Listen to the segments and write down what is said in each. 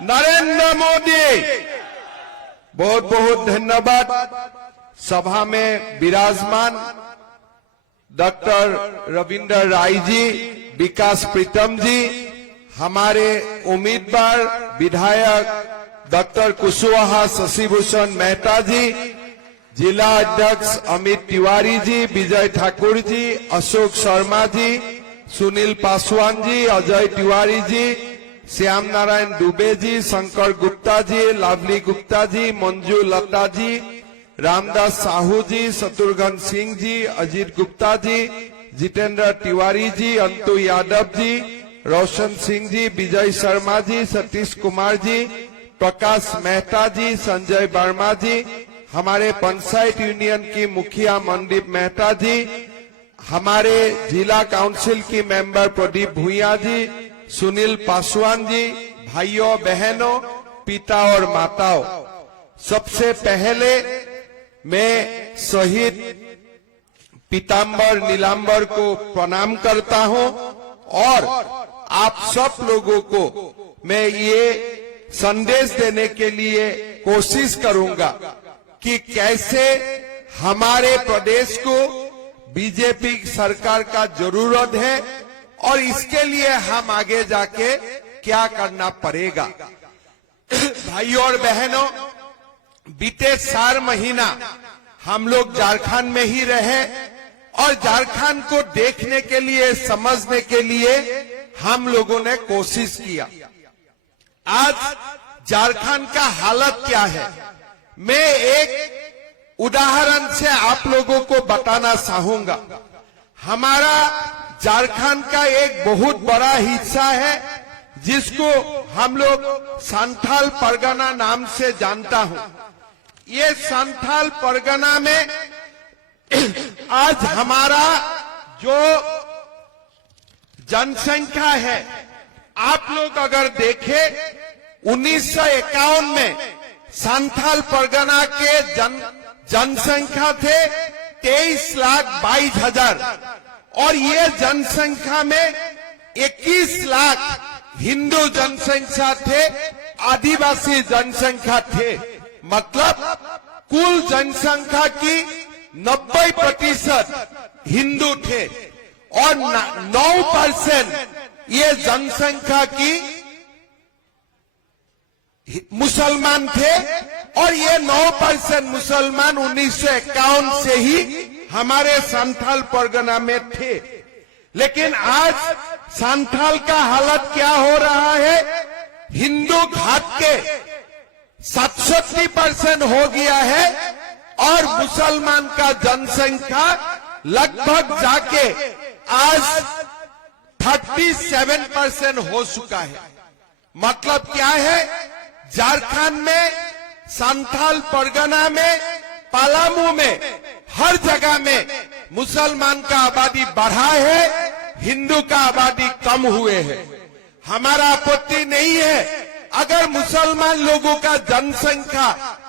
नरेंद्र मोदी। बहुत बहुत धन्यवाद। सभा में विराजमान डॉक्टर रविंद्र राय जी, विकास प्रीतम जी, हमारे उम्मीदवार विधायक डॉक्टर कुशवाहा शशिभूषण मेहता जी, जिला अध्यक्ष अमित तिवारी जी, विजय ठाकुर जी, अशोक शर्मा जी, सुनील पासवान जी, अजय तिवारी जी, श्याम नारायण दुबे जी, शंकर गुप्ता जी, लवली गुप्ता जी, मंजू लता जी, रामदास साहू जी, शत्रुघ्न सिंह जी, अजीत गुप्ता जी, जितेंद्र तिवारी जी, अंतु यादव जी, रोशन सिंह जी, विजय शर्मा जी, सतीश कुमार जी, प्रकाश मेहता जी, संजय वर्मा जी, हमारे पंचायत यूनियन की मुखिया मनदीप मेहता जी, हमारे जिला काउंसिल की मेंबर प्रदीप भूया जी, सुनील पासवान जी, भाइयों बहनों, पिता और माताओं, सबसे पहले मैं शहीद पीताम्बर नीलांबर को प्रणाम करता हूं और आप सब लोगों को मैं ये संदेश देने के लिए कोशिश करूंगा कि कैसे हमारे प्रदेश को बीजेपी सरकार का जरूरत है और इसके लिए हम आगे जाके क्या करना पड़ेगा। भाइयों और बहनों, बीते 4 महीना हम लोग झारखंड में ही रहे और झारखंड को देखने के लिए, समझने के लिए हम लोगों ने कोशिश किया। आज झारखंड का हालत क्या है, मैं एक उदाहरण से आप लोगों को बताना चाहूंगा। हमारा झारखंड का एक बहुत बड़ा हिस्सा है जिसको हम लोग संथाल परगना नाम से जानता हूं। ये संथाल परगना में आज हमारा जो जनसंख्या है, आप लोग अगर देखें 1951 में संथाल परगना के जनसंख्या थे 23,22,000 और ये जनसंख्या में 21 लाख हिंदू जनसंख्या थे, आदिवासी जनसंख्या थे। मतलब कुल जनसंख्या की 90% हिंदू थे और 9% ये जनसंख्या की मुसलमान थे और ये 9% मुसलमान 1951 से ही हमारे संथाल परगना में थे। लेकिन आज संथाल का हालत क्या हो रहा है, हिंदू घात के 67% हो गया है और मुसलमान का जनसंख्या लगभग जाके आज 37% हो चुका है। मतलब क्या है, झारखंड में, संथाल परगना में, पलामू में, हर जगह में मुसलमान का आबादी बढ़ा है, हिंदू का आबादी कम हुए है। हमारा आपत्ति नहीं है अगर मुसलमान लोगों का जनसंख्या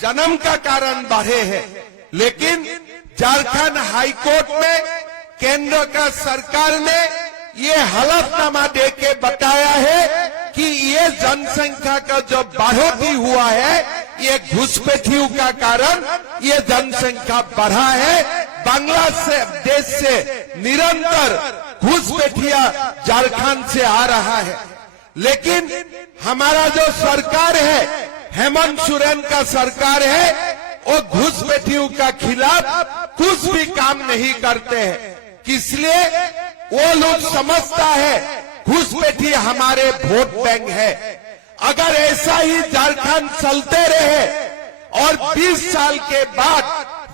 जन्म का कारण बढ़े है, लेकिन झारखंड हाईकोर्ट में केंद्र का सरकार ने ये हलफनामा देके बताया है कि ये जनसंख्या का जो बढ़ोतरी हुआ है, ये घुसपैठियों का कारण ये जनसंख्या बढ़ा है। बांग्लादेश से निरंतर घुसपैठिया झारखंड से आ रहा है, लेकिन हमारा जो सरकार है, हेमंत सोरेन का सरकार है, वो घुसपैठियों का खिलाफ कुछ भी काम नहीं करते हैं। इसलिए वो लोग समझता है घुसपैठी हमारे वोट बैंक है। अगर ऐसा ही झारखंड चलते रहे और 20 साल के बाद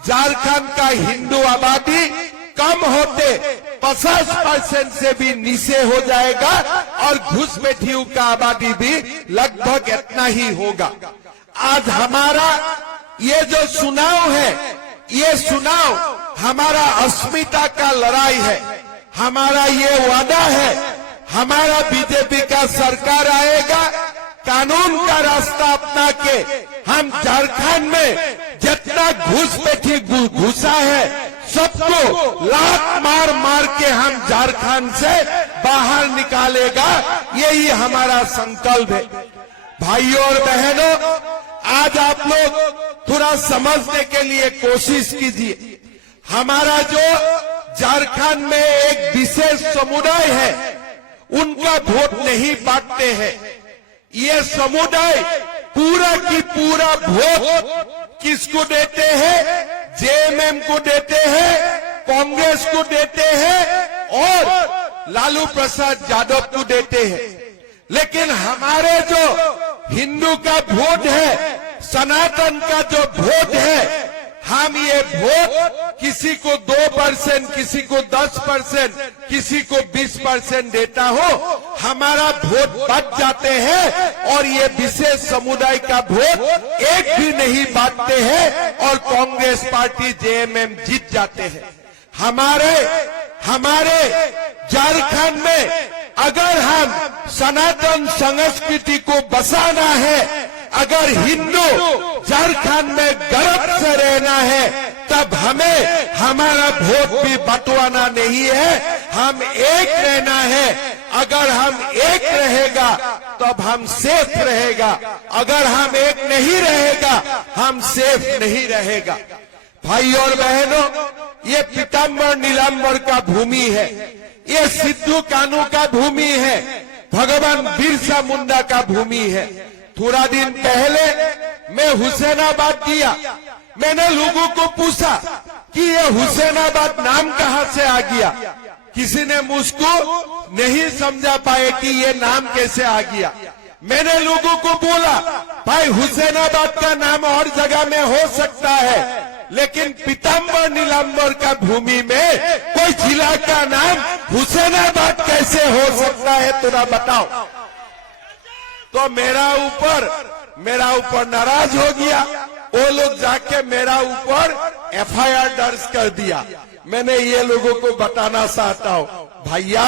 झारखंड का हिंदू आबादी कम होते 50% से भी नीचे हो जाएगा और घुसपैठियों का आबादी भी लगभग इतना ही होगा। आज हमारा ये जो चुनाव है, ये चुनाव हमारा अस्मिता का लड़ाई है। हमारा ये वादा है, हमारा बीजेपी का सरकार आएगा, कानून का रास्ता अपना के हम झारखंड में जितना घुसपैठी घुसा है सबको लात मार मार के हम झारखंड से बाहर निकालेगा, यही हमारा संकल्प है। भाइयों और बहनों, आज आप लोग थोड़ा समझने के लिए कोशिश कीजिए। हमारा जो झारखंड में एक विशेष समुदाय है, उनका वोट नहीं बांटते हैं। ये समुदाय पूरा की पूरा वोट किसको देते हैं? जेएमएम को देते हैं, कांग्रेस को देते हैं और लालू प्रसाद यादव को देते हैं। लेकिन हमारे जो हिंदू का वोट है, सनातन का जो वोट है, हम ये वोट किसी को 2%, किसी को 10%, किसी को 20% देता हो, हमारा वोट बच जाते हैं और ये विशेष समुदाय का वोट एक भी नहीं बांटते हैं और कांग्रेस पार्टी जेएमएम जीत जाते हैं। हमारे झारखंड में अगर हम सनातन संस्कृति को बसाना है, अगर हिंदू झारखंड में गर्व से रहना है, तब हमें हमारा वोट भी बंटवाना नहीं है, हम एक रहना है। अगर हम एक रहेगा तब हम सेफ रहेगा, अगर हम एक नहीं रहेगा हम सेफ नहीं रहेगा। भाई और बहनों, ये पीताम्बर नीलांबर का भूमि है, ये सिद्धू कान्हू का भूमि है, भगवान बिरसा मुंडा का भूमि है। थोड़ा दिन पहले मैं हुसैनाबाद गया, मैंने लोगों को पूछा कि ये हुसैनाबाद नाम कहां से आ गया। किसी ने मुझको नहीं समझा पाए कि ये नाम कैसे आ गया। मैंने लोगों को बोला, भाई हुसैनाबाद का नाम और जगह में हो सकता है, लेकिन पीताम्बर नीलांबर का भूमि में कोई जिला का नाम हुसैनाबाद कैसे हो सकता है, थोड़ा बताओ। तो मेरा ऊपर नाराज हो गया। वो लोग जाके मेरा ऊपर एफआईआर दर्ज कर दिया। मैंने ये लोगों को बताना चाहता हूँ, भैया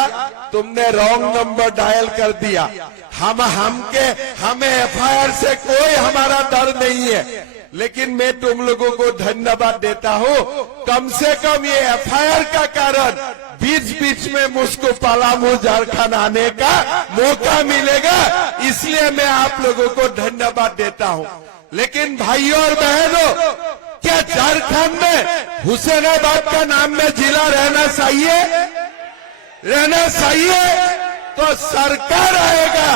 तुमने रॉन्ग नंबर डायल कर दिया। हमें एफआईआर से कोई हमारा डर नहीं है, लेकिन मैं तुम लोगों को धन्यवाद देता हूँ। कम से कम ये एफआईआर का कारण बीच में मुझको पलामू झारखंड आने का मौका मिलेगा, इसलिए मैं आप लोगों को धन्यवाद देता हूँ। लेकिन भाइयों और बहनों, क्या झारखंड में हुसैनाबाद का नाम में जिला रहना चाहिए? तो सरकार आएगा,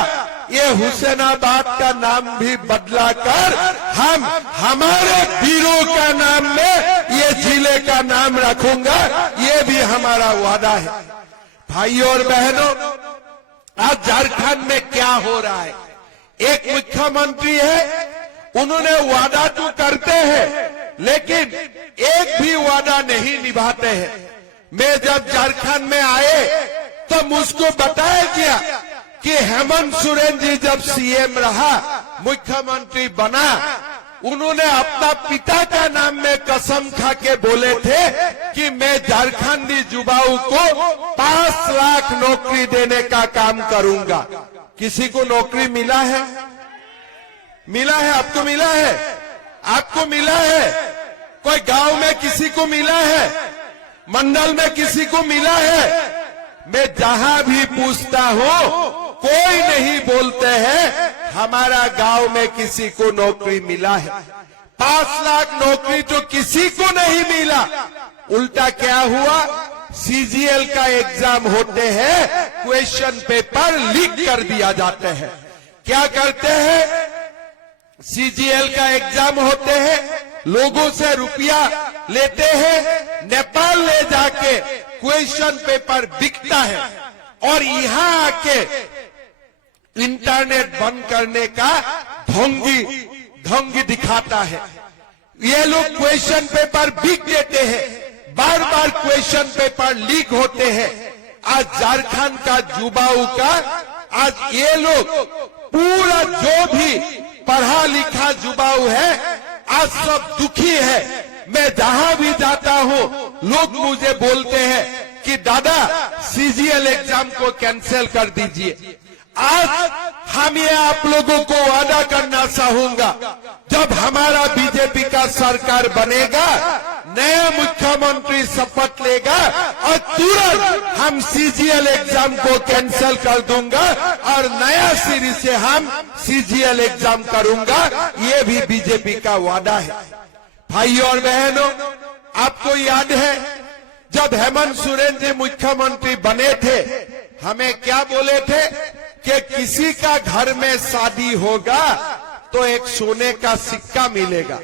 ये हुसैनाबाद का नाम भी बदला कर हम हमारे वीरों का नाम में ये जिले का नाम रखूंगा, ये भी हमारा वादा है। भाइयों और बहनों, आज झारखंड में क्या हो रहा है? एक मुख्यमंत्री है, उन्होंने वादा तो करते हैं लेकिन एक भी वादा नहीं निभाते हैं। मैं जब झारखंड में आए तो मुझको बताया गया कि हेमंत सोरेन जी जब सीएम रहा, मुख्यमंत्री बना, उन्होंने अपना पिता का नाम में कसम खा के बोले थे कि मैं झारखंडी युवाओं को 5 लाख नौकरी देने का काम करूंगा। किसी को नौकरी मिला है? आपको मिला है? कोई गांव में किसी को मिला है? मंडल में किसी को मिला है? मैं जहां भी पूछता हूं, कोई नहीं बोलते हैं हमारा गांव में किसी को नौकरी मिला है। 5 लाख नौकरी तो किसी को नहीं मिला। उल्टा क्या हुआ? सीजीएल का एग्जाम होते हैं, क्वेश्चन पेपर लीक कर दिया जाते हैं। क्या करते हैं? सीजीएल का एग्जाम होते हैं, लोगों से रुपया लेते हैं, नेपाल ले जाके क्वेश्चन पेपर बिकता है और यहां आके इंटरनेट बंद करने का ढोंगी दिखाता है। ये लोग क्वेश्चन पेपर बिक देते हैं, बार बार क्वेश्चन पेपर लीक होते हैं। आज झारखंड का युवाओं का, आज ये लोग पूरा जो भी पढ़ा लिखा युवाओं है, आज सब दुखी है। मैं जहां भी जाता हूं, लोग मुझे बोलते हैं कि दादा सीजीएल एग्जाम को कैंसिल कर दीजिए। आज हम ये आप लोगों को वादा करना चाहूंगा, जब हमारा बीजेपी का सरकार बनेगा, नया मुख्यमंत्री शपथ लेगा और तुरंत हम सीजीएल एग्जाम को कैंसिल कर दूंगा और नया सिरे से हम सीजीएल एग्जाम करूंगा। ये भी बीजेपी का वादा है। भाई और बहनों, आपको याद है जब हेमंत सोरेन जी मुख्यमंत्री बने थे, हमें क्या बोले थे कि किसी का घर में शादी होगा तो एक सोने का सिक्का मिलेगा,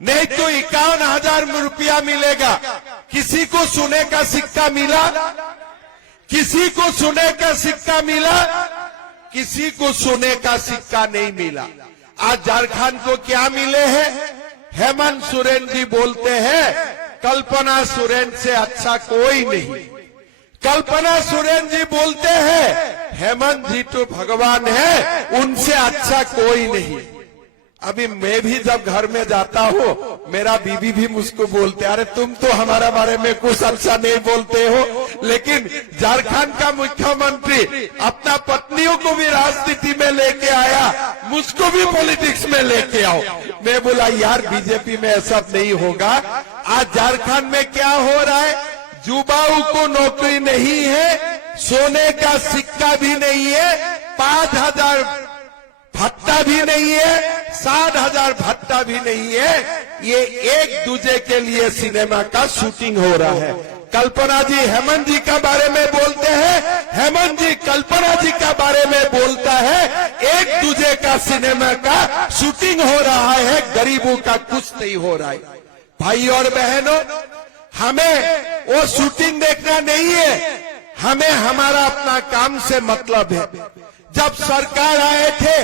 नहीं तो 51,000 रुपया मिलेगा। किसी को सोने का सिक्का मिला? किसी को सोने का सिक्का मिला? किसी को सोने का सिक्का नहीं मिला। आज झारखंड को क्या मिले हैं? हेमंत सोरेन जी बोलते हैं कल्पना सोरेन से अच्छा कोई नहीं। कल्पना सोरेन जी बोलते हैं हेमंत जी तो भगवान है, उनसे अच्छा कोई नहीं। अभी मैं भी जब घर में जाता हूँ, मेरा बीवी भी मुझको बोलते, अरे तुम तो हमारा बारे में कुछ अच्छा नहीं बोलते हो। लेकिन झारखंड का मुख्यमंत्री अपना पत्नियों को भी राजनीति में लेके आया, मुझको भी पॉलिटिक्स में लेके आओ। मैं बोला यार बीजेपी में ऐसा नहीं होगा। आज झारखंड में क्या हो रहा है? युवाओं को नौकरी नहीं है, सोने का सिक्का भी नहीं है, 5,000 भत्ता भी नहीं है, 60,000 भत्ता भी नहीं है। ये एक दूजे के लिए सिनेमा का शूटिंग हो रहा है। कल्पना जी हेमंत जी का बारे में बोलते हैं, हेमंत जी कल्पना जी का बारे में बोलता है, एक दूजे का सिनेमा का शूटिंग हो रहा है, गरीबों का कुछ नहीं हो रहा है। भाई और बहनों, हमें वो शूटिंग देखना नहीं है, हमें हमारा अपना काम से मतलब है। जब सरकार आए थे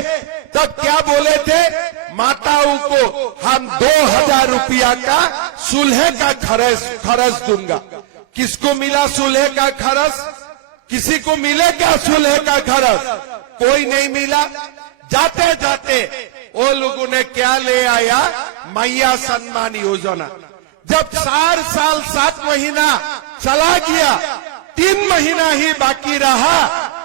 तब क्या बोले थे? माताओं को हम 2,000 रुपया का सुलह का खर्च दूंगा। किसको मिला सुलह का खर्च? किसी को मिले क्या सुलह का खर्च? कोई नहीं मिला। जाते जाते वो लोगों ने क्या ले आया? मैया सम्मान योजना। जब 4 साल 7 महीना चला गया, 3 महीना ही बाकी रहा,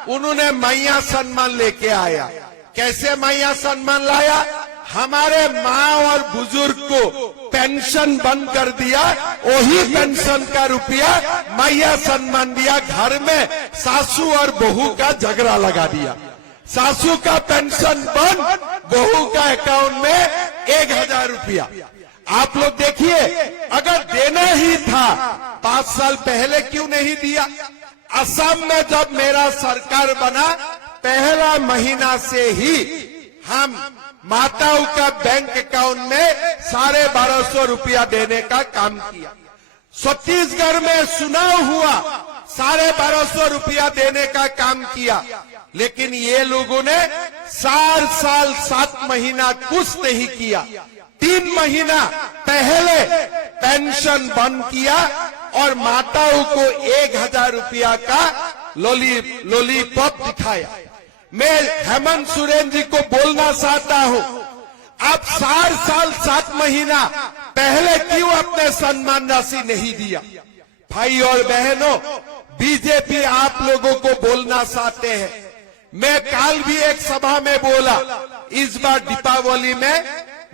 उन्होंने मैया सम्मान लेके आया। कैसे मैया सम्मान लाया? हमारे माँ और बुजुर्ग को पेंशन बंद कर दिया, वही पेंशन का रुपया मैया सम्मान दिया। घर में सासू और बहू का झगड़ा लगा दिया। सासू का पेंशन बंद, बहू का अकाउंट में 1,000 रुपया। आप लोग देखिए, अगर देना ही था 5 साल पहले क्यों नहीं दिया? असम में जब मेरा सरकार बना, पहला महीना से ही हम माताओं का बैंक अकाउंट में 1250 रुपया देने का काम किया। छत्तीसगढ़ में चुनाव हुआ, 1250 रुपया देने का काम किया। लेकिन ये लोगों ने 4 साल 7 महीना कुछ नहीं किया। 3 महीना पहले पेंशन बंद किया और माताओं को 1,000 रुपया का लॉलीपॉप दिखाया। मैं हेमंत सोरेन जी को बोलना चाहता हूं, आप 4 साल 7 महीना पहले क्यों अपने सम्मान राशि नहीं दिया? भाई और बहनों, बीजेपी आप लोगों को बोलना चाहते हैं। मैं कल भी एक सभा में बोला, इस बार दीपावली में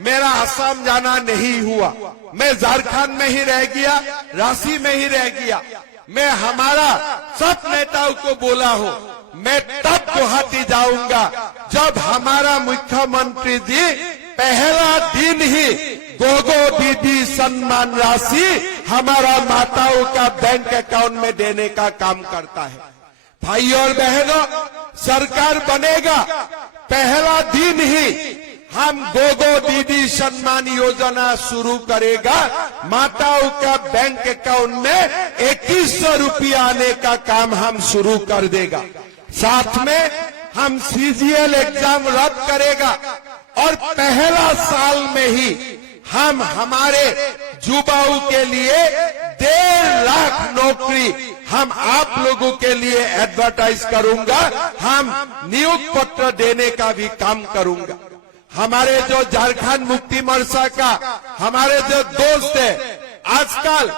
मेरा असम जाना नहीं हुआ, मैं झारखंड में ही रह गया, रांची में ही रह गया। मैं हमारा सब नेताओं को बोला हूं, मैं तब गुवाहाटी जाऊंगा जब हमारा मुख्यमंत्री जी पहला दिन ही गोगो दीदी सम्मान राशि हमारा माताओं का बैंक अकाउंट में देने का काम करता है। भाई और बहनों, सरकार बनेगा पहला दिन ही हम गोगो दीदी सम्मान योजना शुरू करेगा। माताओं का बैंक अकाउंट में 2100 रुपया आने का काम हम शुरू कर देगा। साथ में हम सीजीएल एग्जाम रद्द करेगा और पहला साल में ही हम हमारे युवाओं के लिए 1.5 लाख नौकरी हम आप लोगों के लिए एडवर्टाइज करूंगा। हम नियुक्ति पत्र देने का भी काम करूंगा। हमारे जो झारखंड मुक्ति मोर्चा का हमारे जो दोस्त है, आजकल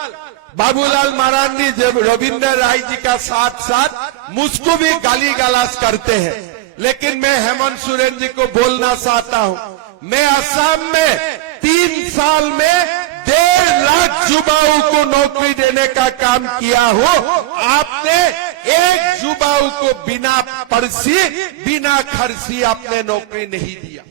बाबूलाल मरांडी जब रविंद्र राय जी का साथ साथ मुझको भी गाली गलौज करते हैं, लेकिन मैं हेमंत सोरेन जी को बोलना चाहता हूं, मैं असम में 3 साल में 1.5 लाख युवाओं को नौकरी देने का काम किया हो, आपने एक युवाओं को बिना पर्ची बिना खर्ची आपने नौकरी नहीं दिया।